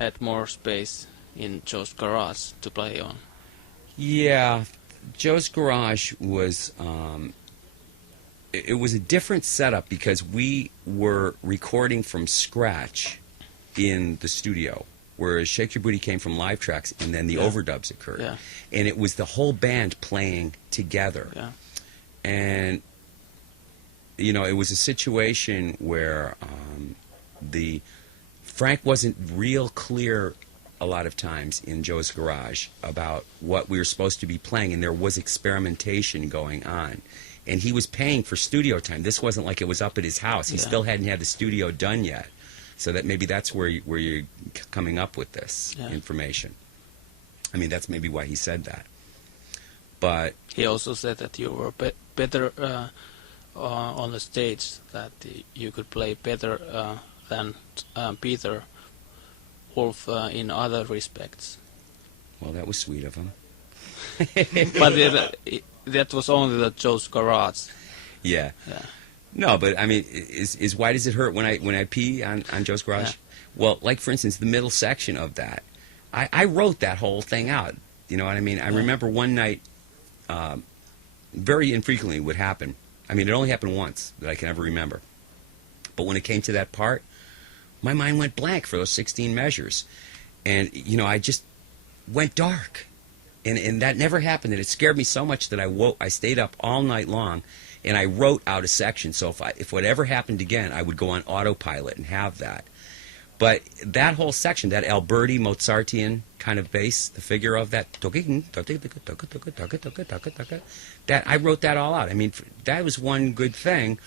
had more space in Joe's garage to play on. Yeah, Joe's garage was it was a different setup because we were recording from scratch in the studio, whereas Shake Your Booty came from live tracks and then the overdubs occurred. Yeah. And it was the whole band playing together. Yeah. And, you know, it was a situation where Frank wasn't real clear a lot of times in Joe's garage about what we were supposed to be playing, and there was experimentation going on. And he was paying for studio time. This wasn't like it was up at his house. He still hadn't had the studio done yet. So that maybe that's where you're coming up with this information. I mean, that's maybe why he said that. But he also said that you were better on the stage, that you could play better than Peter Wolf in other respects. Well, that was sweet of him. But that was only the Joe's garage. Yeah. Yeah. No, but I mean, is why does it hurt when I pee on Joe's garage? Yeah. Well, like for instance, the middle section of that, I wrote that whole thing out. You know what I mean? I remember one night, very infrequently would happen. I mean, it only happened once that I can ever remember. But when it came to that part, my mind went blank for those 16 measures. And, you know, I just went dark. And that never happened. And it scared me so much that I stayed up all night long, and I wrote out a section. So if whatever happened again, I would go on autopilot and have that. But that whole section, that Alberti Mozartian kind of bass, the figure of that, that I wrote that all out. I mean, that was one good thing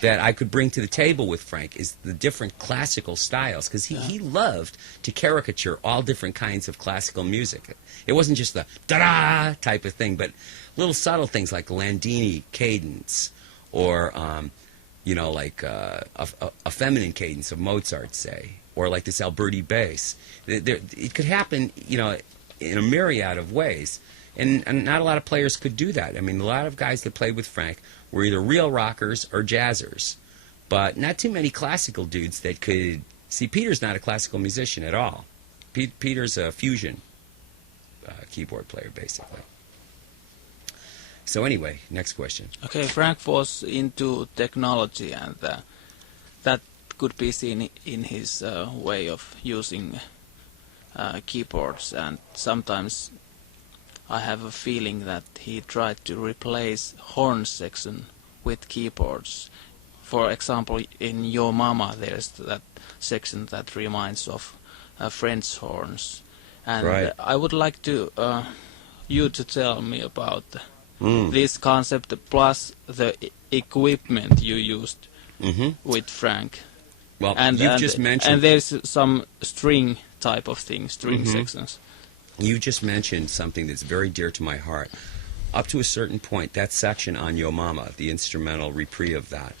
that I could bring to the table with Frank, is the different classical styles, because he loved to caricature all different kinds of classical music. It wasn't just the da-da type of thing, but little subtle things like Landini cadence, or you know, like a feminine cadence of Mozart, say, or like this Alberti bass. It could happen, you know, in a myriad of ways, and not a lot of players could do that. I mean, a lot of guys that played with Frank were either real rockers or jazzers, but not too many classical dudes that could... See, Peter's not a classical musician at all. Peter's a fusion keyboard player, basically. So anyway, next question. Okay, Frank was into technology, and that could be seen in his way of using keyboards, and sometimes I have a feeling that he tried to replace horn section with keyboards. For example, in Yo Mama, there's that section that reminds of French horns. And I would like to you to tell me about this concept, plus the equipment you used with Frank. Well, you've just mentioned... And there's some string type of thing, string sections. You just mentioned something that's very dear to my heart. Up to a certain point, that section on Yo Mama, the instrumental repris of that,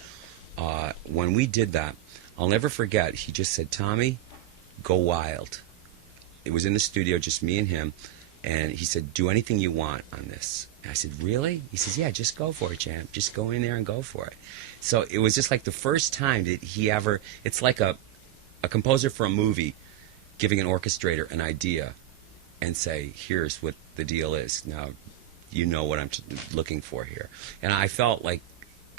when we did that, I'll never forget, he just said, "Tommy, go wild." It was in the studio, just me and him, and he said, "Do anything you want on this." And I said, "Really?" He says, "Yeah, just go for it, champ. Just go in there and go for it." So it was just like the first time that he ever... It's like a composer for a movie giving an orchestrator an idea and say, "Here's what the deal is. Now, you know what I'm looking for here." And I felt like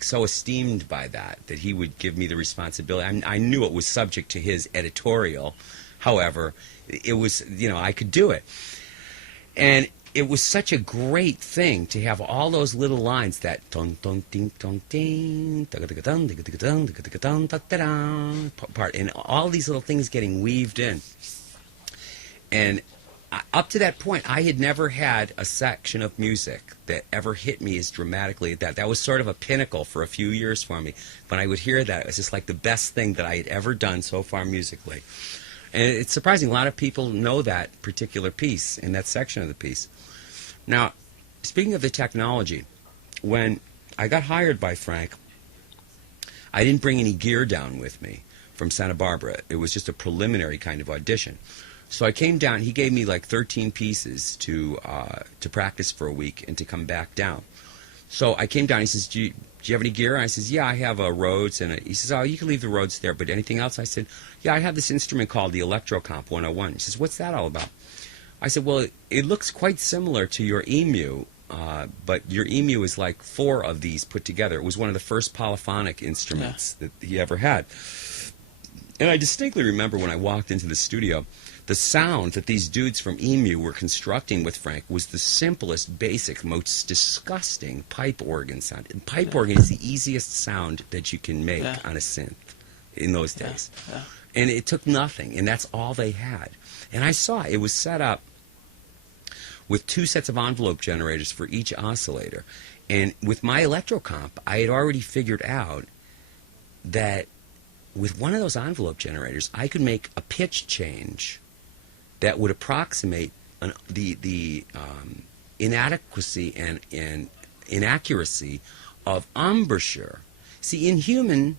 so esteemed by that he would give me the responsibility. I knew it was subject to his editorial. However, it was, you know, I could do it. And it was such a great thing to have all those little lines, that ton ton ting ton ting part, and all these little things getting weaved in. And up to that point, I had never had a section of music that ever hit me as dramatically as that. That was sort of a pinnacle for a few years for me. When I would hear that, it was just like the best thing that I had ever done so far musically. And it's surprising, a lot of people know that particular piece in that section of the piece. Now, speaking of the technology, when I got hired by Frank, I didn't bring any gear down with me from Santa Barbara. It was just a preliminary kind of audition. So I came down. He gave me like 13 pieces to practice for a week and to come back down. So I came down. He says, do you have any gear? And I says, yeah, I have a Rhodes. And he says, oh, you can leave the Rhodes there, but anything else? I said, yeah, I have this instrument called the Electrocomp 101. He says, what's that all about? I said, well, it looks quite similar to your EMU, but your EMU is like 4 of these put together. It was one of the first polyphonic instruments that he ever had. And I distinctly remember when I walked into the studio, the sound that these dudes from EMU were constructing with Frank was the simplest, basic, most disgusting pipe organ sound. And pipe organ is the easiest sound that you can make on a synth in those days. And it took nothing, and that's all they had. And I saw it was set up with 2 sets of envelope generators for each oscillator. And with my Electrocomp, I had already figured out that with one of those envelope generators, I could make a pitch change that would approximate the inadequacy and inaccuracy of embouchure. See, in human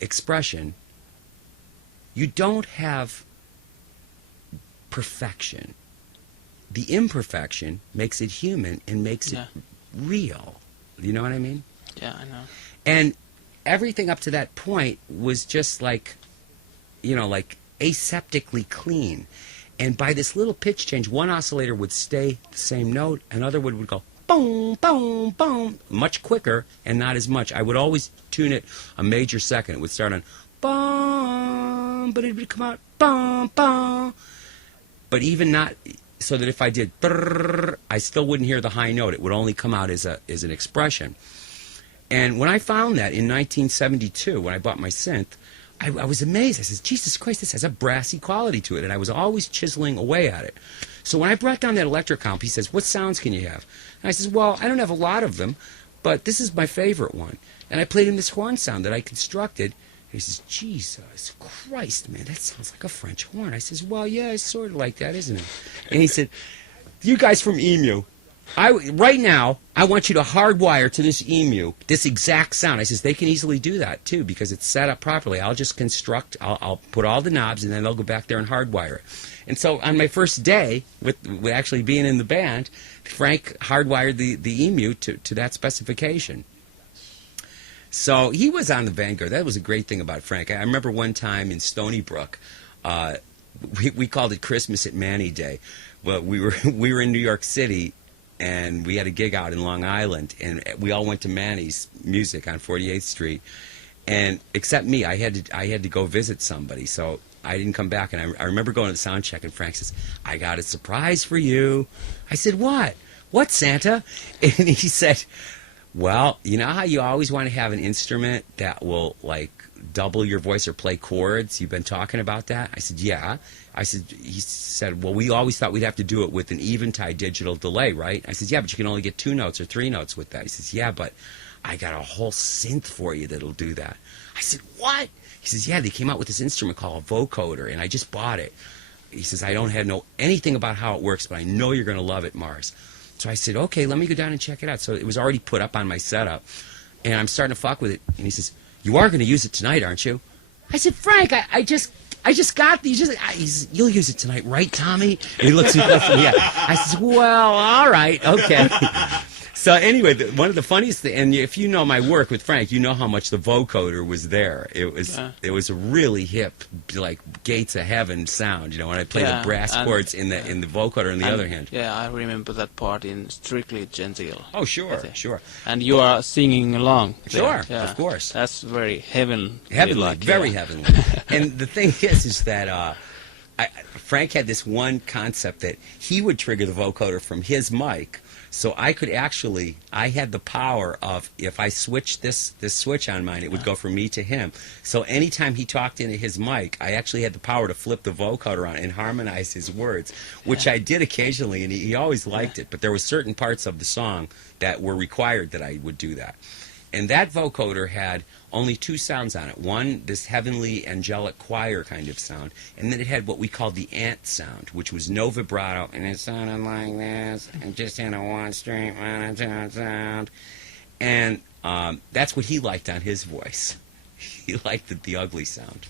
expression, you don't have perfection. The imperfection makes it human and makes it real. You know what I mean? Yeah, I know. And everything up to that point was just like, you know, like aseptically clean. And by this little pitch change, one oscillator would stay the same note, another would go boom, boom, boom, much quicker and not as much. I would always tune it a major second. It would start on boom, but it would come out boom, boom. But even not, so that if I did brrr, I still wouldn't hear the high note. It would only come out as an expression. And when I found that in 1972, when I bought my synth, I was amazed. I said, Jesus Christ, this has a brassy quality to it. And I was always chiseling away at it. So when I brought down that Electrocomp, he says, what sounds can you have? And I says, well, I don't have a lot of them, but this is my favorite one. And I played him this horn sound that I constructed. And he says, Jesus Christ, man, that sounds like a French horn. I says, well, yeah, it's sort of like that, isn't it? And he said, you guys from EMU, right now, I want you to hardwire to this EMU this exact sound. I says, they can easily do that, too, because it's set up properly. I'll just construct, I'll put all the knobs, and then they'll go back there and hardwire it. And so on my first day, with actually being in the band, Frank hardwired the EMU to that specification. So he was on the vanguard. That was a great thing about Frank. I remember one time in Stony Brook, we called it Christmas at Manny Day. Well, we were in New York City, and we had a gig out in Long Island, and we all went to Manny's Music on 48th Street, and except me, I had to go visit somebody, so I didn't come back. And I remember going to the sound check, and Frank says, I got a surprise for you. I said, what? What, Santa? And he said, well, you know how you always want to have an instrument that will, like, double your voice or play chords? You've been talking about that? I said, yeah. He said, well, we always thought we'd have to do it with an eventide digital delay, right? I said, yeah, but you can only get 2 notes or 3 notes with that. He says, yeah, but I got a whole synth for you that'll do that. I said, what? He says, yeah, they came out with this instrument called a vocoder, and I just bought it. He says, I don't know anything about how it works, but I know you're going to love it, Mars. So I said, okay, let me go down and check it out. So it was already put up on my setup, and I'm starting to fuck with it. And he says, you are going to use it tonight, aren't you? I said, Frank, I just got these. He says, you'll use it tonight, right, Tommy? And he looks at me. Yeah. I said, well, all right, okay. So anyway, one of the funniest things, and if you know my work with Frank, you know how much the vocoder was there. It was a really hip, like Gates of Heaven sound. You know, when I play the brass chords in the vocoder on the other hand. Yeah, I remember that part in Strictly Gentile. Oh, sure, sure. And you are singing along. Sure, of course. That's very heavenly. Heavenly, very heavenly. And the thing is that Frank had this one concept that he would trigger the vocoder from his mic. So I could actually, I had the power of, if I switched this switch on mine, it would go from me to him. So anytime he talked into his mic, I actually had the power to flip the vocoder on and harmonize his words, which I did occasionally, and he always liked it. But there were certain parts of the song that were required that I would do that. And that vocoder had only 2 sounds on it. One, this heavenly, angelic choir kind of sound, and then it had what we called the ant sound, which was no vibrato, and it sounded like this, and just in a one straight monotone sound. And that's what he liked on his voice. He liked the ugly sound.